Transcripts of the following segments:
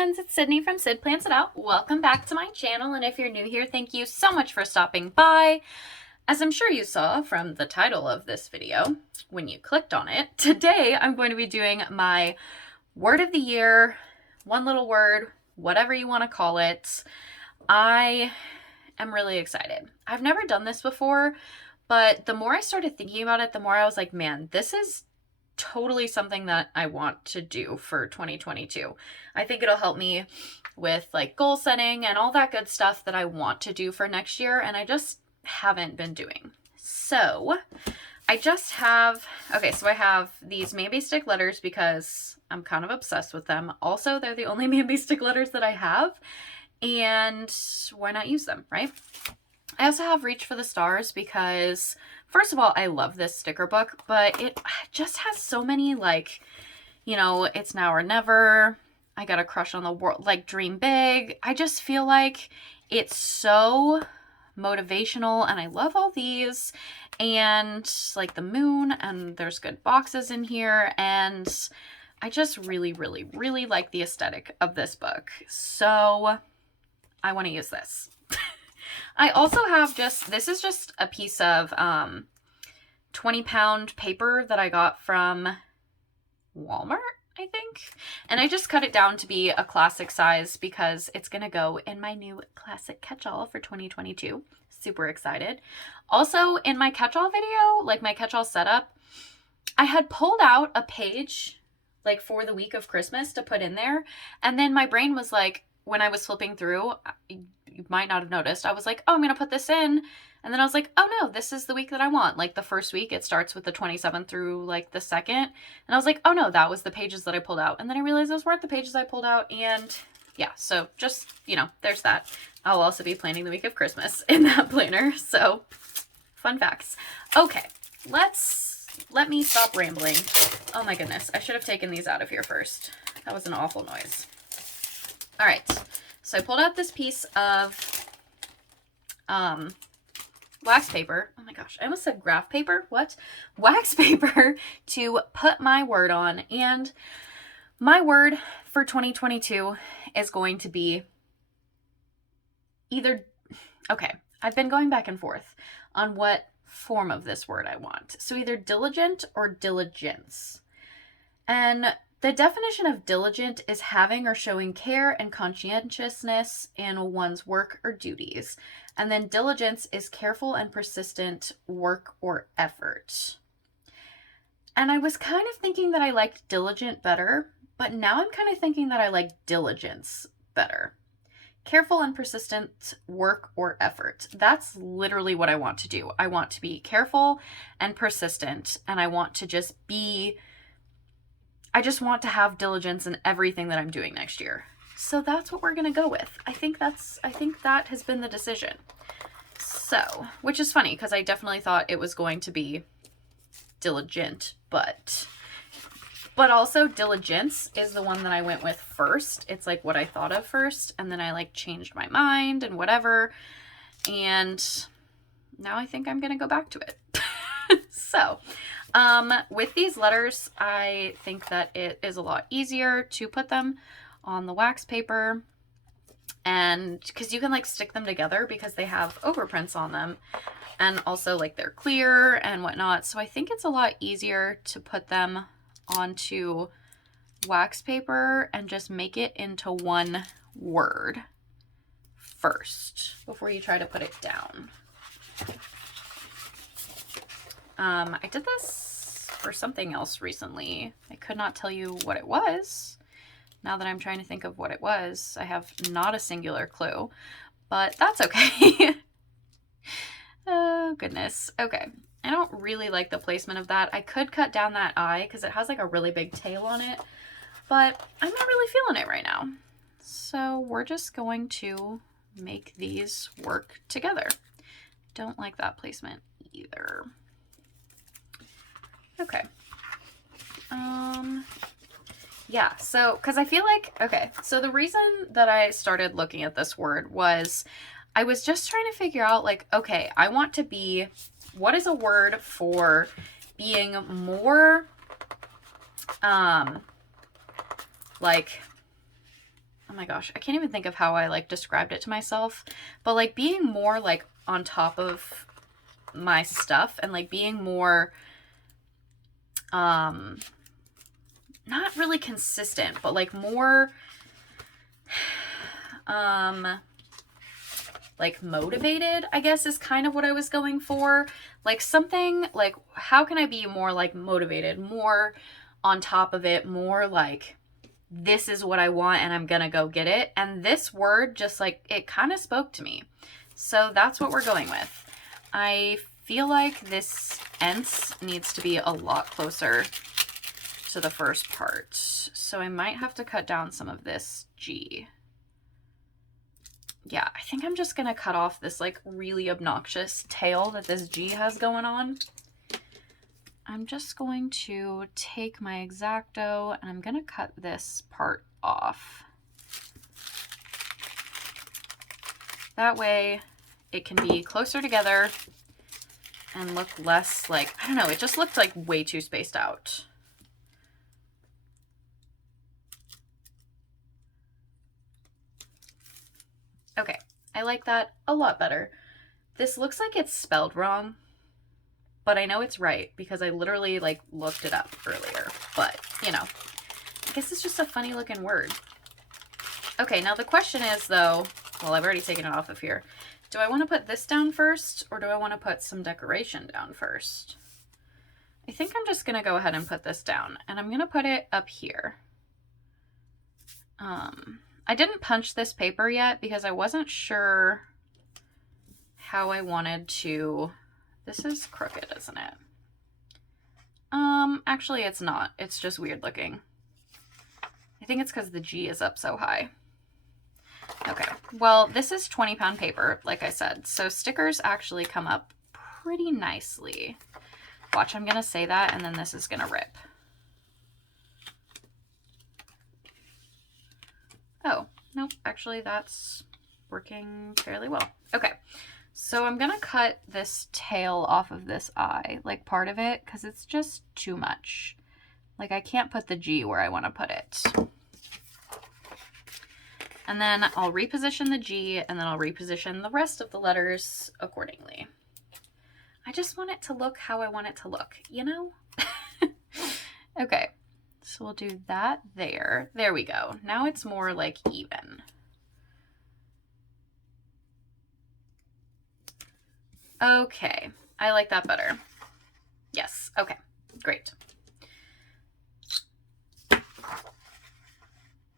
friends, it's Sydney from Sid Plants It Out. Welcome back to my channel, and if you're new here, thank you so much for stopping by. As I'm sure you saw from the title of this video when you clicked on it, today I'm going to be doing my word of the year, one little word, whatever you want to call it. I am really excited. I've never done this before, but the more I started thinking about it, the more I was like, man, this is totally something that I want to do for 2022. I think it'll help me with like goal setting and all that good stuff that I want to do for next year, and I just haven't been doing. So I just have, so I have these Maybe Stick letters because I'm kind of obsessed with them. Also, they're the only Maybe Stick letters that I have, and why not use them, right? I also have Reach for the Stars because, first of all, I love this sticker book, but it just has so many, like, you know, it's now or never, I got a crush on the world, like, dream big. I just feel like it's so motivational, and I love all these, and, like, the moon, and there's good boxes in here, and I just really, really, really like the aesthetic of this book, so I want to use this. I also have this is just a piece of 20-pound paper that I got from Walmart, I think. And I just cut it down to be a classic size because it's going to go in my new classic catch-all for 2022. Super excited. Also, in my catch-all video, like my catch-all setup, I had pulled out a page like for the week of Christmas to put in there. And then my brain was like, when I was flipping through, you might not have noticed, I was like, oh, I'm going to put this in. And then I was like, oh no, this is the week that I want. Like the first week, it starts with the 27th through like the 2nd. And I was like, oh no, that was the pages that I pulled out. And then I realized those weren't the pages I pulled out. And yeah, so just, you know, there's that. I'll also be planning the week of Christmas in that planner. So fun facts. Okay, let me stop rambling. Oh my goodness, I should have taken these out of here first. That was an awful noise. All right, so I pulled out this piece of wax paper. Oh my gosh, I almost said graph paper. What? Wax paper to put my word on. And my word for 2022 is going to be either, okay, I've been going back and forth on what form of this word I want. So either diligent or diligence. And the definition of diligent is having or showing care and conscientiousness in one's work or duties. And then diligence is careful and persistent work or effort. And I was kind of thinking that I liked diligent better, but now I'm kind of thinking that I like diligence better. Careful and persistent work or effort. That's literally what I want to do. I want to be careful and persistent, and I want to just I just want to have diligence in everything that I'm doing next year. So that's what we're going to go with. I think that has been the decision. So, which is funny because I definitely thought it was going to be diligent, but also diligence is the one that I went with first. It's like what I thought of first, and then I like changed my mind and whatever. And now I think I'm going to go back to it. So, with these letters, I think that it is a lot easier to put them on the wax paper, and because you can like stick them together because they have overprints on them, and also like they're clear and whatnot. So I think it's a lot easier to put them onto wax paper and just make it into one word first before you try to put it down. I did this for something else recently. I could not tell you what it was. Now that I'm trying to think of what it was, I have not a singular clue, but that's okay. Oh, goodness. Okay. I don't really like the placement of that. I could cut down that eye because it has like a really big tail on it, but I'm not really feeling it right now. So we're just going to make these work together. Don't like that placement either. Okay. Yeah, so, because I feel like, okay, so the reason that I started looking at this word was I was just trying to figure out, like, okay, I want to be, what is a word for being more, like, oh my gosh, I can't even think of how I like described it to myself, but like being more like on top of my stuff and like being more, not really consistent, but like more, like motivated, I guess is kind of what I was going for. Like something like, how can I be more like motivated, more on top of it, more like, this is what I want and I'm gonna go get it. And this word just like, it kind of spoke to me. So that's what we're going with. I feel like this ence needs to be a lot closer to the first part. So I might have to cut down some of this G. Yeah, I think I'm just gonna cut off this like really obnoxious tail that this G has going on. I'm just going to take my X-Acto and I'm gonna cut this part off. That way it can be closer together and look less like, I don't know, it just looked like way too spaced out. Okay, I like that a lot better. This looks like it's spelled wrong, but I know it's right because I literally like looked it up earlier, but you know, I guess it's just a funny looking word. Okay, now the question is though, well, I've already taken it off of here. Do I want to put this down first or do I want to put some decoration down first? I think I'm just going to go ahead and put this down and I'm going to put it up here. I didn't punch this paper yet because I wasn't sure how I wanted to. This is crooked, isn't it? Actually it's not. It's just weird looking. I think it's because the G is up so high. Okay, well, this is 20-pound paper, like I said, so stickers actually come up pretty nicely. Watch, I'm gonna say that, and then this is gonna rip. Oh, nope, actually that's working fairly well. Okay, so I'm gonna cut this tail off of this eye, like part of it, because it's just too much. Like I can't put the G where I want to put it. And then I'll reposition the G and then I'll reposition the rest of the letters accordingly. I just want it to look how I want it to look, you know? Okay, so we'll do that there. There we go. Now it's more like even. Okay, I like that better. Yes, okay, great.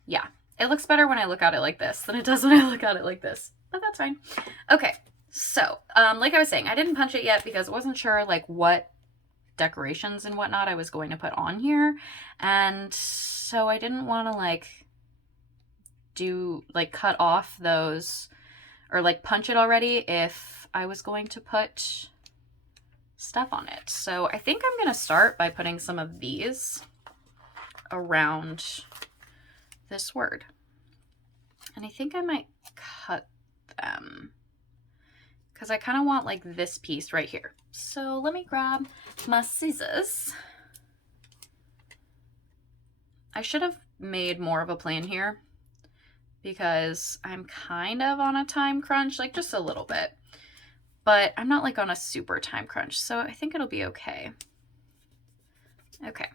Yeah. It looks better when I look at it like this than it does when I look at it like this, but that's fine. Okay, so like I was saying, I didn't punch it yet because I wasn't sure like what decorations and whatnot I was going to put on here, and so I didn't want to like do like cut off those or like punch it already if I was going to put stuff on it. So I think I'm gonna start by putting some of these around this word. And I think I might cut them because I kind of want like this piece right here. So let me grab my scissors. I should have made more of a plan here because I'm kind of on a time crunch, like just a little bit, but I'm not like on a super time crunch. So I think it'll be okay. Okay,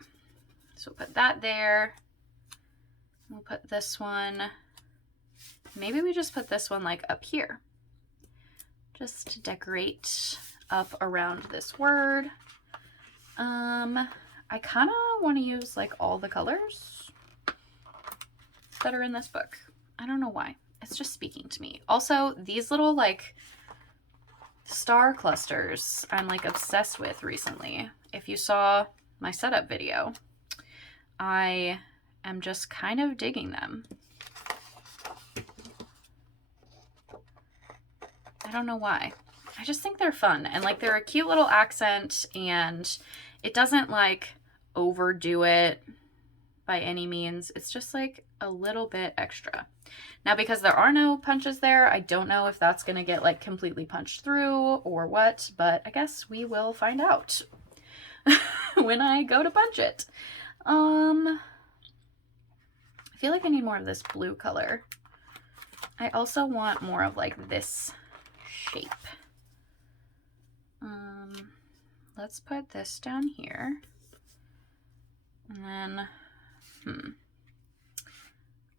so we'll put that there. We'll put this one, maybe we just put this one like up here, just to decorate up around this word. I kind of want to use like all the colors that are in this book. I don't know why, it's just speaking to me. Also, these little like star clusters I'm like obsessed with recently. If you saw my setup video, I am just kind of digging them. I don't know why. I just think they're fun and like they're a cute little accent and it doesn't like overdo it by any means. It's just like a little bit extra. Now, because there are no punches there, I don't know if that's going to get like completely punched through or what, but I guess we will find out when I go to punch it. I feel like I need more of this blue color. I also want more of like this shape. Let's put this down here. And then,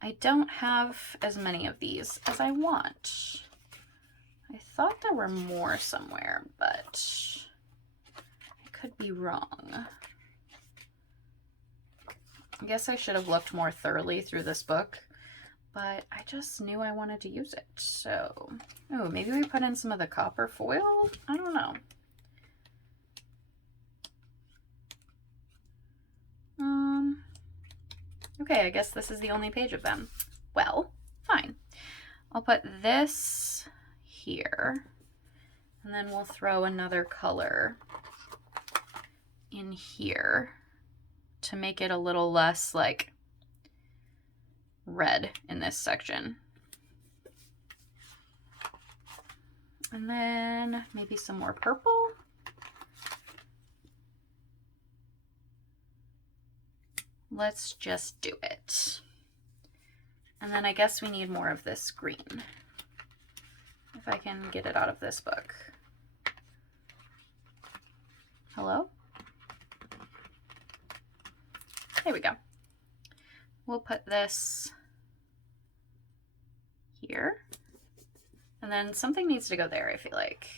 I don't have as many of these as I want. I thought there were more somewhere, but I could be wrong. I guess I should have looked more thoroughly through this book, but I just knew I wanted to use it. So, oh, maybe we put in some of the copper foil? I don't know. Okay, I guess this is the only page of them. Well, fine. I'll put this here, and then we'll throw another color in here to make it a little less like red in this section. And then maybe some more purple. Let's just do it. And then I guess we need more of this green, if I can get it out of this book. Hello? There we go. We'll put this here. And then something needs to go there, I feel like.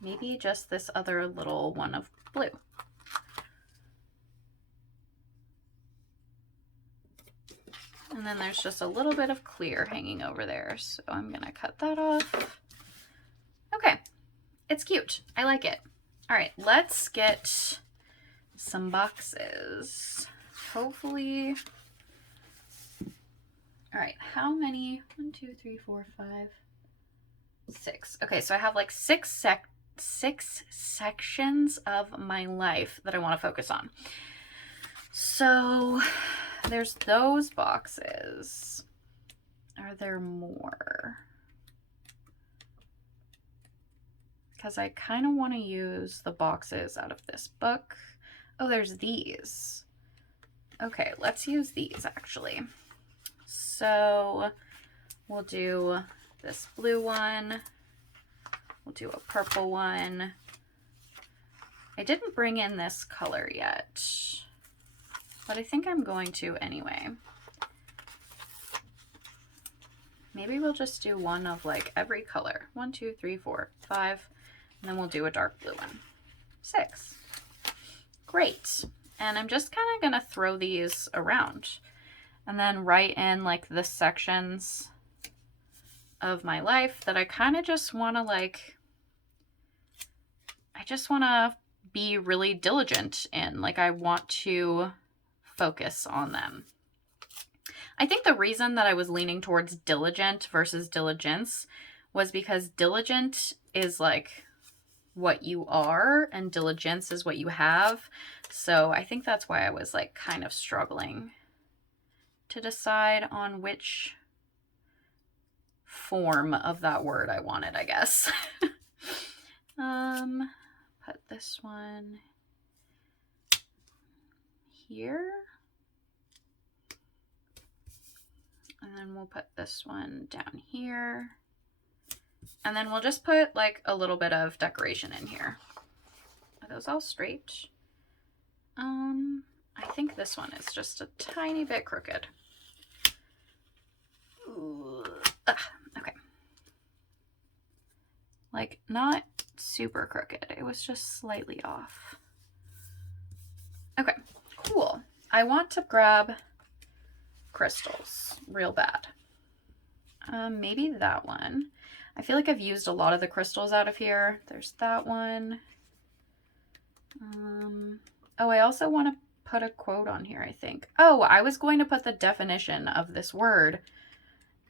Maybe just this other little one of blue. And then there's just a little bit of clear hanging over there, so I'm gonna cut that off. Okay, it's cute. I like it. All right, let's get some boxes. Hopefully, all right, how many? 1, 2, 3, 4, 5, 6. Okay, so I have like six sections of my life that I want to focus on. So there's those boxes. Are there more? Because I kind of want to use the boxes out of this book. Oh, there's these. Okay, let's use these actually. So we'll do this blue one. We'll do a purple one. I didn't bring in this color yet, but I think I'm going to anyway. Maybe we'll just do one of like every color. 1, 2, 3, 4, 5, and then we'll do a dark blue one. 6. Great. And I'm just kind of gonna throw these around and then write in like the sections of my life that I kind of just want to like, I just want to be really diligent in. Like I want to focus on them. I think the reason that I was leaning towards diligent versus diligence was because diligent is like what you are and diligence is what you have. So I think that's why I was like kind of struggling to decide on which form of that word I wanted, I guess. Put this one here. And then we'll put this one down here. And then we'll just put like a little bit of decoration in here. Are those all straight? I think this one is just a tiny bit crooked. Ooh. Okay. Like not super crooked. It was just slightly off. Okay, cool. I want to grab crystals real bad. Maybe that one. I feel like I've used a lot of the crystals out of here. There's that one. Oh, I also want to put a quote on here, I think. Oh, I was going to put the definition of this word.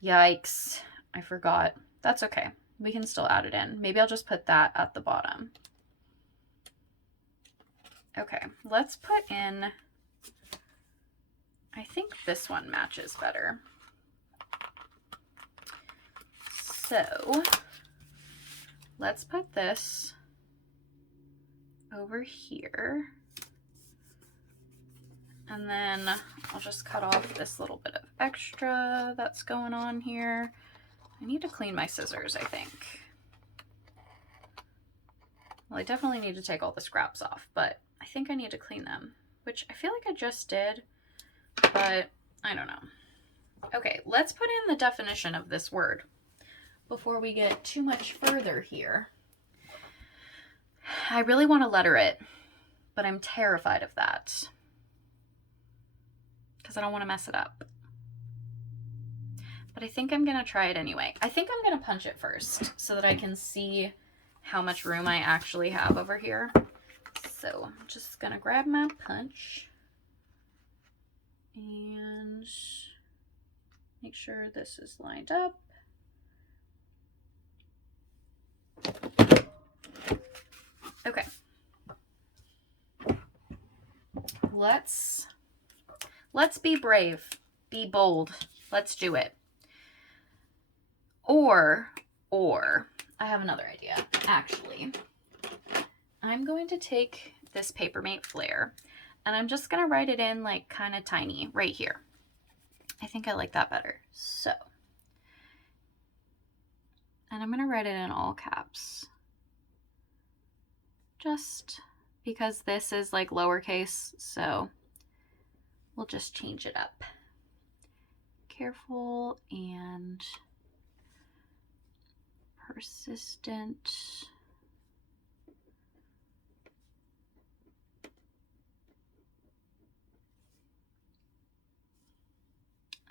Yikes. I forgot. That's okay. We can still add it in. Maybe I'll just put that at the bottom. Okay, let's put in, I think this one matches better. So let's put this over here. And then I'll just cut off this little bit of extra that's going on here. I need to clean my scissors, I think. Well, I definitely need to take all the scraps off, but I think I need to clean them, which I feel like I just did, but I don't know. Okay, let's put in the definition of this word before we get too much further here. I really want to letter it, but I'm terrified of that because I don't want to mess it up. But I think I'm going to try it anyway. I think I'm going to punch it first so that I can see how much room I actually have over here. So I'm just going to grab my punch and make sure this is lined up. Okay. Let's be brave, be bold. Let's do it. Or I have another idea, actually. I'm going to take this Papermate Flare and I'm just going to write it in like kind of tiny right here. I think I like that better. So, and I'm going to write it in all caps. Just because this is like lowercase, so we'll just change it up. Careful and persistent.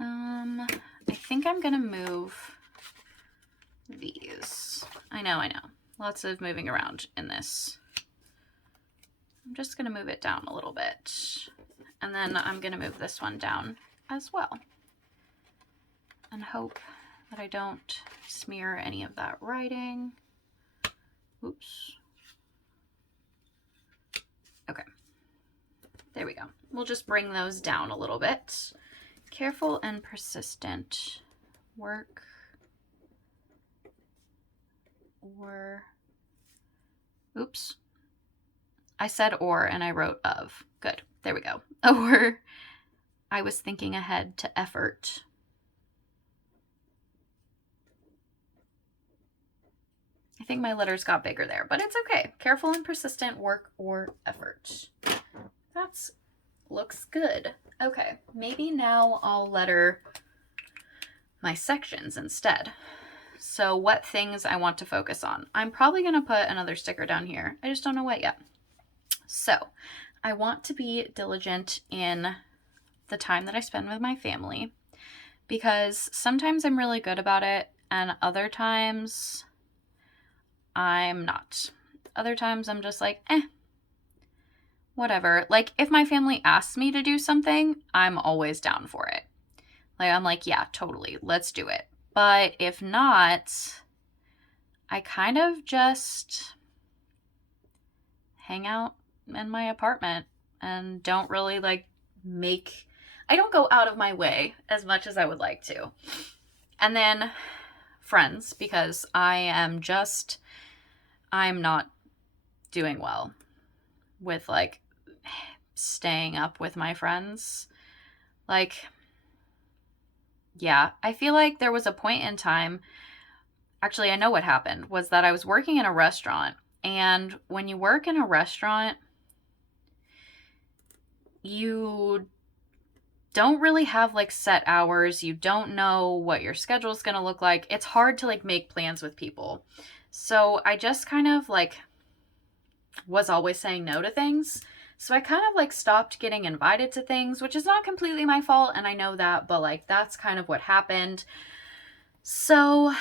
I think I'm gonna move these. I know. Lots of moving around in this. I'm just gonna move it down a little bit. And then I'm gonna move this one down as well. And hope that I don't smear any of that writing. Oops. Okay. There we go. We'll just bring those down a little bit. Careful and persistent work. Or, oops. I said or and I wrote of. Good. There we go. Or I was thinking ahead to effort. I think my letters got bigger there, but it's okay. Careful and persistent work or effort. That's looks good. Okay, maybe now I'll letter my sections instead. So what things I want to focus on. I'm probably going to put another sticker down here. I just don't know what yet. So I want to be diligent in the time that I spend with my family because sometimes I'm really good about it and other times I'm not. Other times I'm just like, whatever. Like if my family asks me to do something, I'm always down for it. Like I'm like, yeah, totally. Let's do it. But if not, I kind of just hang out in my apartment and don't really like I don't go out of my way as much as I would like to. And then friends, because I'm not doing well with like staying up with my friends. Like, yeah, I feel like there was a point in time, actually I know what happened, was that I was working in a restaurant. And when you work in a restaurant, you don't really have like set hours. You don't know what your schedule is going to look like. It's hard to like make plans with people. So I just kind of like was always saying no to things. So I kind of like stopped getting invited to things, which is not completely my fault. And I know that, but like that's kind of what happened. So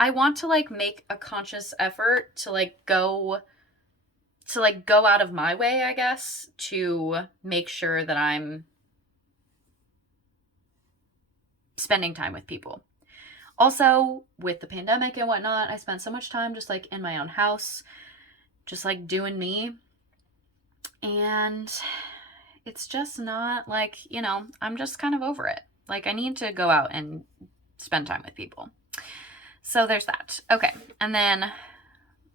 I want to like make a conscious effort to like go out of my way, I guess, to make sure that I'm spending time with people. Also, with the pandemic and whatnot, I spent so much time just like in my own house, just like doing me. And it's just not like, I'm just kind of over it. Like I need to go out and spend time with people. So there's that. Okay. And then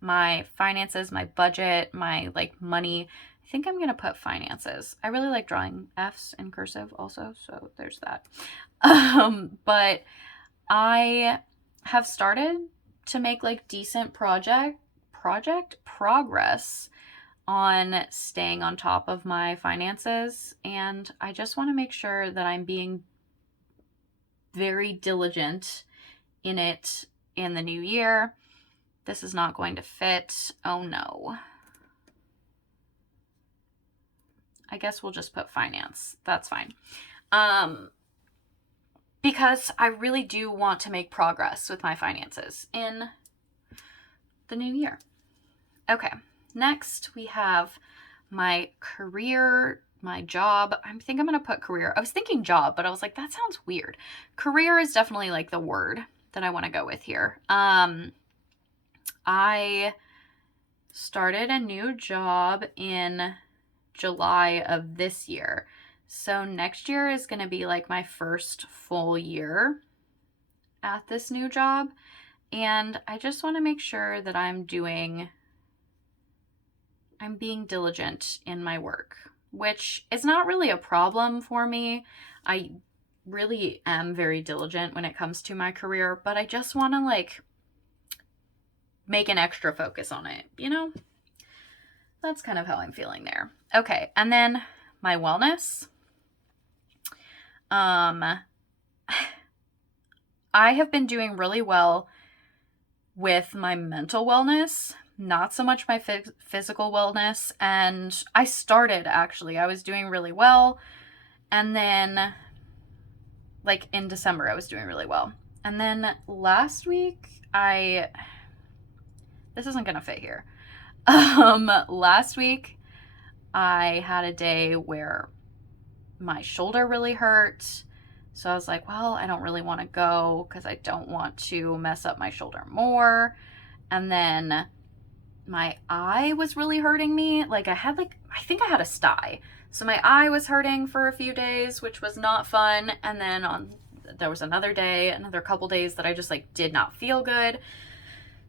my finances, my budget, my like money, I think I'm going to put finances. I really like drawing F's in cursive also, so there's that. But I have started to make like decent project progress on staying on top of my finances, and I just want to make sure that I'm being very diligent in it in the new year. This is not going to fit. Oh no. I guess we'll just put finance. That's fine. Because I really do want to make progress with my finances in the new year. Okay. Next, we have my career, my job. I think I'm going to put career. I was thinking job, but I was like, that sounds weird. Career is definitely like the word that I want to go with here. I started a new job in July of this year. So next year is going to be like my first full year at this new job. And I just want to make sure that I'm being diligent in my work, which is not really a problem for me. I really am very diligent when it comes to my career, but I just want to like make an extra focus on it, you know? That's kind of how I'm feeling there. Okay, and then my wellness. I have been doing really well with my mental wellness, not so much my physical wellness. And I was doing really well. And then like in December, I was doing really well. And then last week, this isn't going to fit here. Last week, I had a day where my shoulder really hurt. So I was like, well, I don't really want to go because I don't want to mess up my shoulder more. And then my eye was really hurting me. Like I think I had a sty. So my eye was hurting for a few days, which was not fun. And then there was another couple days that I just like did not feel good.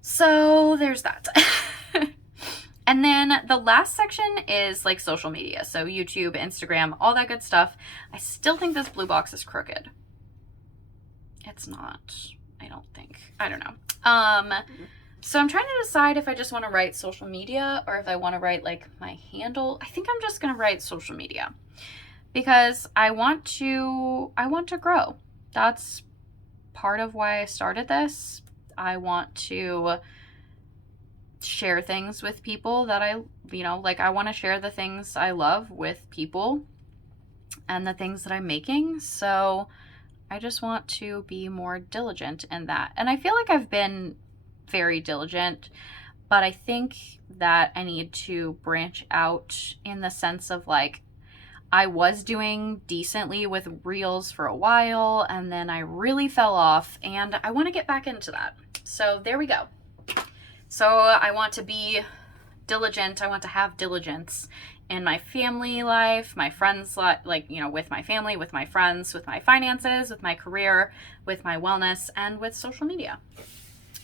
So there's that. And then the last section is like social media. So YouTube, Instagram, all that good stuff. I still think this blue box is crooked. It's not, I don't think. I don't know. So I'm trying to decide if I just want to write social media or if I want to write like my handle. I think I'm just going to write social media because I want to grow. That's part of why I started this. I want to share things with people that I want to share the things I love with people and the things that I'm making. So I just want to be more diligent in that. And I feel like I've been very diligent, but I think that I need to branch out in the sense of like, I was doing decently with reels for a while and then I really fell off and I want to get back into that. So there we go. So I want to be diligent. I want to have diligence in my family life, my friends life, with my family, with my friends, with my finances, with my career, with my wellness, and with social media.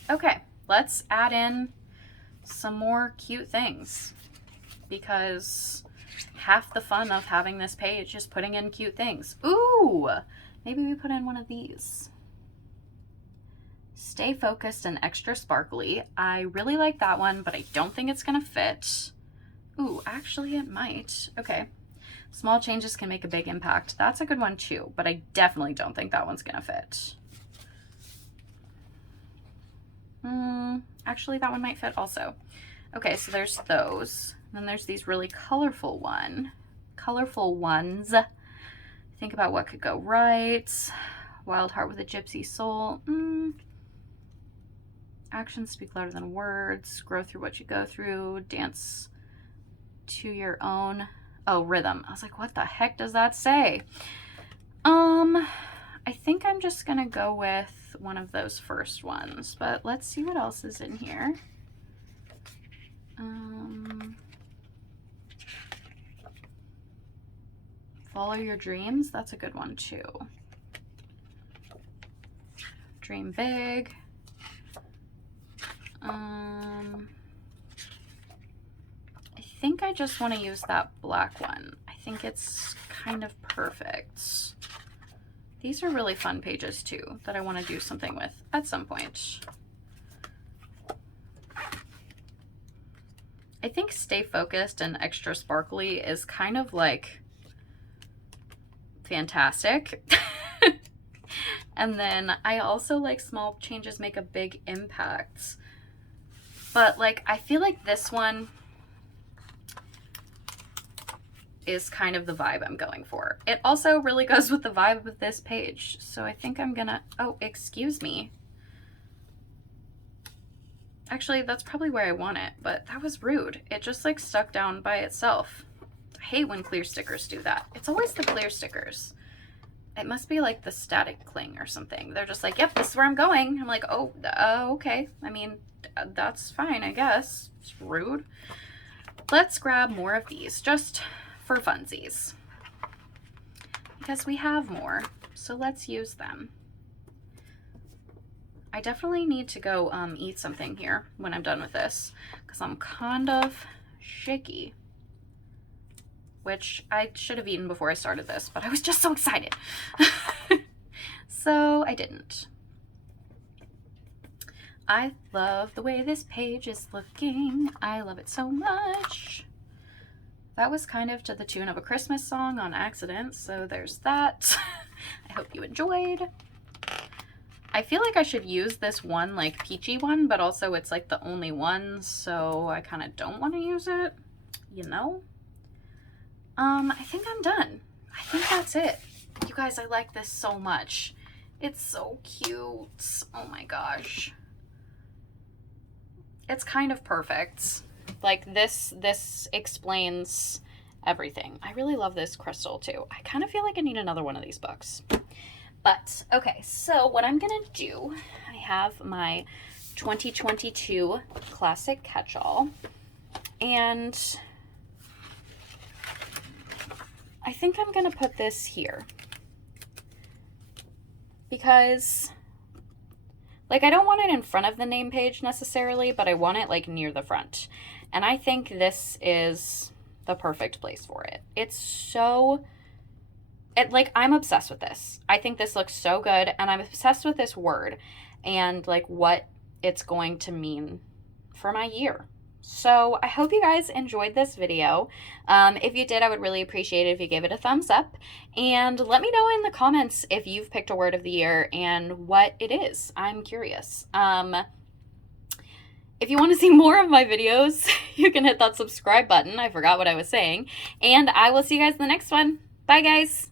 Okay, let's add in some more cute things because half the fun of having this page is putting in cute things. Ooh, maybe we put in one of these. Stay focused and extra sparkly. I really like that one, but I don't think it's gonna fit. Ooh, actually it might. Okay. Small changes can make a big impact. That's a good one too, but I definitely don't think that one's gonna fit. Actually that one might fit also. Okay, so there's those. Then there's these really colorful ones. Think about what could go right. Wild heart with a gypsy soul. Actions speak louder than words. Grow through what you go through. Dance to your own. Oh, rhythm. I was like, what the heck does that say? I think I'm just gonna go with one of those first ones, but let's see what else is in here. Follow your dreams. That's a good one too. Dream big. I think I just want to use that black one. I think it's kind of perfect. These are really fun pages too that I want to do something with at some point. I think Stay Focused and Extra Sparkly is kind of like fantastic. And then I also like Small Changes Make a Big Impact. But like, I feel like this one is kind of the vibe I'm going for. It also really goes with the vibe of this page. So I think I'm gonna, oh, excuse me. Actually, that's probably where I want it, but that was rude. It just like stuck down by itself. I hate when clear stickers do that. It's always the clear stickers. It must be like the static cling or something. They're just like, yep, this is where I'm going. I'm like, oh, okay. I mean, that's fine, I guess. It's rude. Let's grab more of these just for funsies, because we have more, so let's use them. I definitely need to go eat something here when I'm done with this, because I'm kind of shaky, which I should have eaten before I started this, but I was just so excited. So I didn't. I love the way this page is looking. I love it so much. That was kind of to the tune of a Christmas song on accident, so there's that. I hope you enjoyed. I feel like I should use this one, like peachy one, but also it's like the only one, so I kind of don't want to use it, you know? I think I'm done. I think that's it. You guys, I like this so much. It's so cute. Oh my gosh. It's kind of perfect. Like this explains everything. I really love this crystal too. I kind of feel like I need another one of these books. But okay, so what I'm gonna do, I have my 2022 classic catch-all, and I think I'm gonna put this here because like I don't want it in front of the name page necessarily, but I want it like near the front. And I think this is the perfect place for it. It's so, like, I'm obsessed with this. I think this looks so good, and I'm obsessed with this word and like what it's going to mean for my year. So I hope you guys enjoyed this video. If you did, I would really appreciate it if you gave it a thumbs up, and let me know in the comments if you've picked a word of the year and what it is. I'm curious. If you want to see more of my videos, you can hit that subscribe button. I forgot what I was saying. And I will see you guys in the next one. Bye, guys.